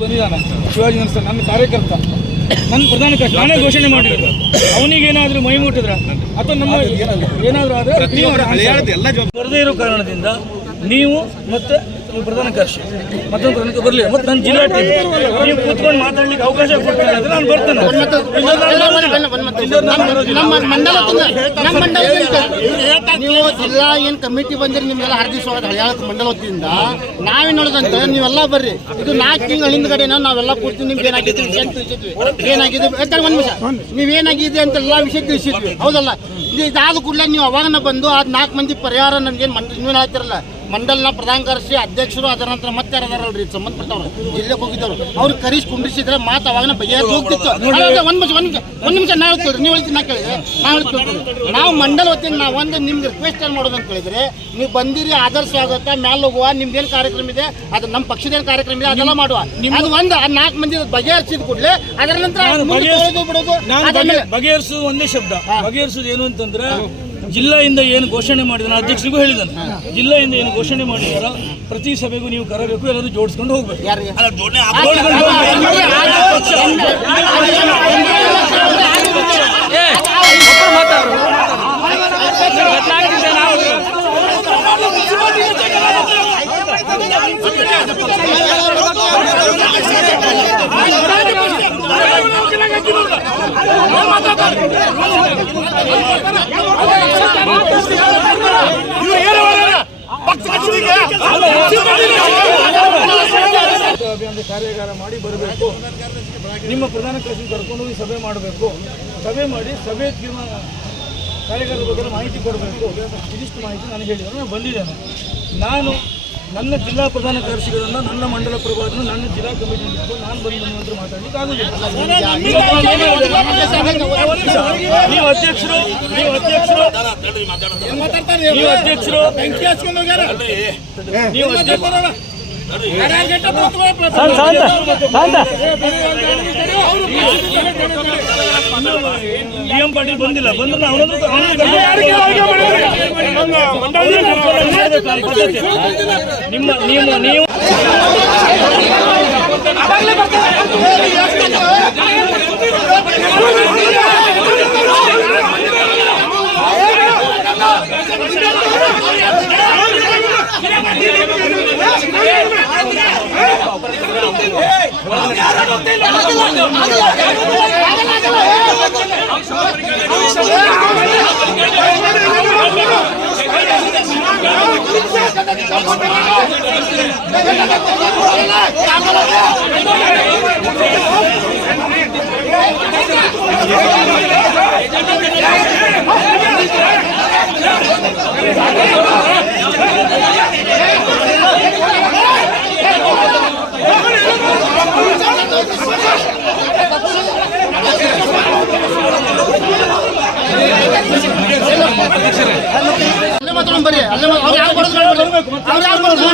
ಬಂದಿದ್ದಾನೆ ಶಿವಾಜಿ ನಮಸ್ತೆ ನನ್ನ ಕಾರ್ಯಕರ್ತ ನನ್ನ ಪ್ರಧಾನ ಕಷ್ಟ ನಾನೇ ಘೋಷಣೆ ಮಾಡಿರೋದು ಅವನಿಗೇನಾದರೂ ಮೈ ಮುಟ್ಟಿದ್ರ ಅಥವಾ ನಮ್ಮ ಏನಾದರೂ ಆದರೆ ಬರದೇ ಇರೋ ಕಾರಣದಿಂದ ನೀವು ಮತ್ತೆ ಪ್ರಧಾನ ಕಾರ್ಯದರ್ಶಿ ಮತ್ತೊಂದು ಪ್ರಧಾನಕ್ಕೆ ಬರಲಿ ಮತ್ತು ನನ್ನ ಜಿಲ್ಲಾ ಟೀಮ್ ನೀವು ಕೂತ್ಕೊಂಡು ಮಾತಾಡ್ಲಿಕ್ಕೆ ಅವಕಾಶ ಕೊಡ್ತೀನಿ ಅಂದರೆ ನಾನು ಬರ್ತೇನೆ. ನೀವು ಜಿಲ್ಲಾ ಏನು ಕಮಿಟಿ ಬಂದಿರಿ ನಿಮ್ಗೆಲ್ಲ ಹರ್ದಿ ಸ್ವಾಗತ ಹಳಿಯಾಳ ಮಂಡಲ ವತಿಯಿಂದ ನಾವೇನು ನೋಡೋದಂತೆ ನೀವೆಲ್ಲ ಬರ್ರಿ ಇದು 4 ತಿಂಗಳ ಹಿಂದ್ಗಡೆ ನಾವೆಲ್ಲ ಕೂರ್ತೀವಿ ನಿಮ್ಗೆ ಏನಾಗಿದೆ ವಿಷಯ ತಿಳಿಸಿದ್ವಿ ಏನಾಗಿದೆ ಒಂದು ನಿಮಿಷ ನೀವೇನಾಗಿದೆ ಅಂತೆಲ್ಲ ವಿಷಯ ತಿಳಿಸಿದ್ವಿ ಹೌದಲ್ಲ. ಇದಾದ ಕೂಡಲೇ ನೀವು ಅವಾಗನ ಬಂದು ಅದು 4 ಮಂದಿ ಪರಿಹಾರ ನನಗೇನು ನೀವೇನು ಹೇಳ್ತಿರಲ್ಲ ಮಂಡಲ್ನ ಪ್ರಧಾನ ಕಾರ್ಯದರ್ಶಿ ಅಧ್ಯಕ್ಷರು ಅದರ ನಂತರ ಮತ್ತೆ ಯಾರದಾರಲ್ರಿ ಸಂಬಂಧಪಟ್ಟವ್ರು ಜಿಲ್ಲೆಗೆ ಹೋಗಿದ್ದವರು ಅವ್ರು ಕರೀಸ್ ಕುಂಡ್ರಿಸಿದ್ರೆ ಮಾತು ಅವಾಗನ ಬಗೆಹರಿದು ಹೋಗ್ತಿತ್ತು. ಒಂದು ನಿಮಿಷ ನಾವು ಕೇಳಿದ್ರಿ ನೀವು ಹೇಳ್ತೀನಿ ನಾ ಕೇಳಿದ್ರೆ ನಾವು ಮಂಡಲ ವತಿಯಿಂದ ನಾವು ಒಂದು ನಿಮ್ಗೆ ರಿಕ್ವೆಸ್ಟ್ ಏನು ಮಾಡೋದು ಅಂತ ಹೇಳಿದ್ರೆ ನೀವು ಬಂದಿರಿ ಆದರ್ಶ ಸ್ವಾಗತ ಮ್ಯಾಲೆ ಹೋಗುವ ನಿಮ್ದೇನು ಕಾರ್ಯಕ್ರಮ ಇದೆ ಅದು ನಮ್ಮ ಪಕ್ಷದೇನು ಕಾರ್ಯಕ್ರಮ ಇದೆ ಅದೆಲ್ಲ ಮಾಡುವ ಅದು ಒಂದು 4 ಮಂದಿ ಬಗೆಹರಿಸಿದ ಕೂಡಲೇ ಅದರ ನಂತರ ಬಿಡೋದು ಬಗೆಹರಿಸುವುದು ಒಂದೇ ಶಬ್ದ. ಬಗೆಹರಿಸುವುದು ಏನು ಅಂತಂದ್ರೆ ಜಿಲ್ಲೆಯಿಂದ ಏನು ಘೋಷಣೆ ಮಾಡಿದಾರೆ ಅಧ್ಯಕ್ಷರಿಗೂ ಹೇಳಿದ್ದಾನೆ ಜಿಲ್ಲೆಯಿಂದ ಏನು ಘೋಷಣೆ ಮಾಡಿದಾರ ಪ್ರತಿ ಸಭೆಗೂ ನೀವು ಕರಬೇಕು ಎಲ್ಲರೂ ಜೋಡಿಸ್ಕೊಂಡು ಹೋಗ್ಬೇಕು. ಅಭಿಯಾನದ ಕಾರ್ಯಾಗಾರ ಮಾಡಿ ಬರಬೇಕು. ನಿಮ್ಮ ಪ್ರಧಾನ ಕಾರ್ಯದರ್ಶಿ ಕರ್ಕೊಂಡು ಹೋಗಿ ಸಭೆ ಮಾಡಬೇಕು. ಸಭೆ ಮಾಡಿ ಸಭೆ ತೀರ್ಮಾನ ಕಾರ್ಯಗಾರದ ಬಗ್ಗೆ ಮಾಹಿತಿ ಕೊಡಬೇಕು. ಇದಿಷ್ಟು ಮಾಹಿತಿ ನಾನು ಹೇಳಿದರೆ ನಾನು ಬಂದಿದ್ದೇನೆ. ನಾನು ನನ್ನ ಜಿಲ್ಲಾ ಪ್ರಧಾನ ಕಾರ್ಯದರ್ಶಿಗಳನ್ನು ನನ್ನ ಮಂಡಲ ಪ್ರಭಾವವನ್ನು ನನ್ನ ಜಿಲ್ಲಾ ಕಮಿಟಿ ನಾನು ಬಂದು ನಂತರ ಮಾತಾಡಲಿಕ್ಕೆ ಆಗುದಿಲ್ಲ. ನೀವು ಅಧ್ಯಕ್ಷರು ಎಂ ಪಾಟೀಲ್ ಬಂದಿಲ್ಲ ಬಂದ್ರೆ ನೀವು ಅಲ್ಲೇ ಮಾತಾಡೋಣ ಬರ್ರಿ, ಅಲ್ಲೇ ಅವ್ರು ಯಾರು ಬರೋದು ಅವ್ರು ಯಾರು ಬರೋದು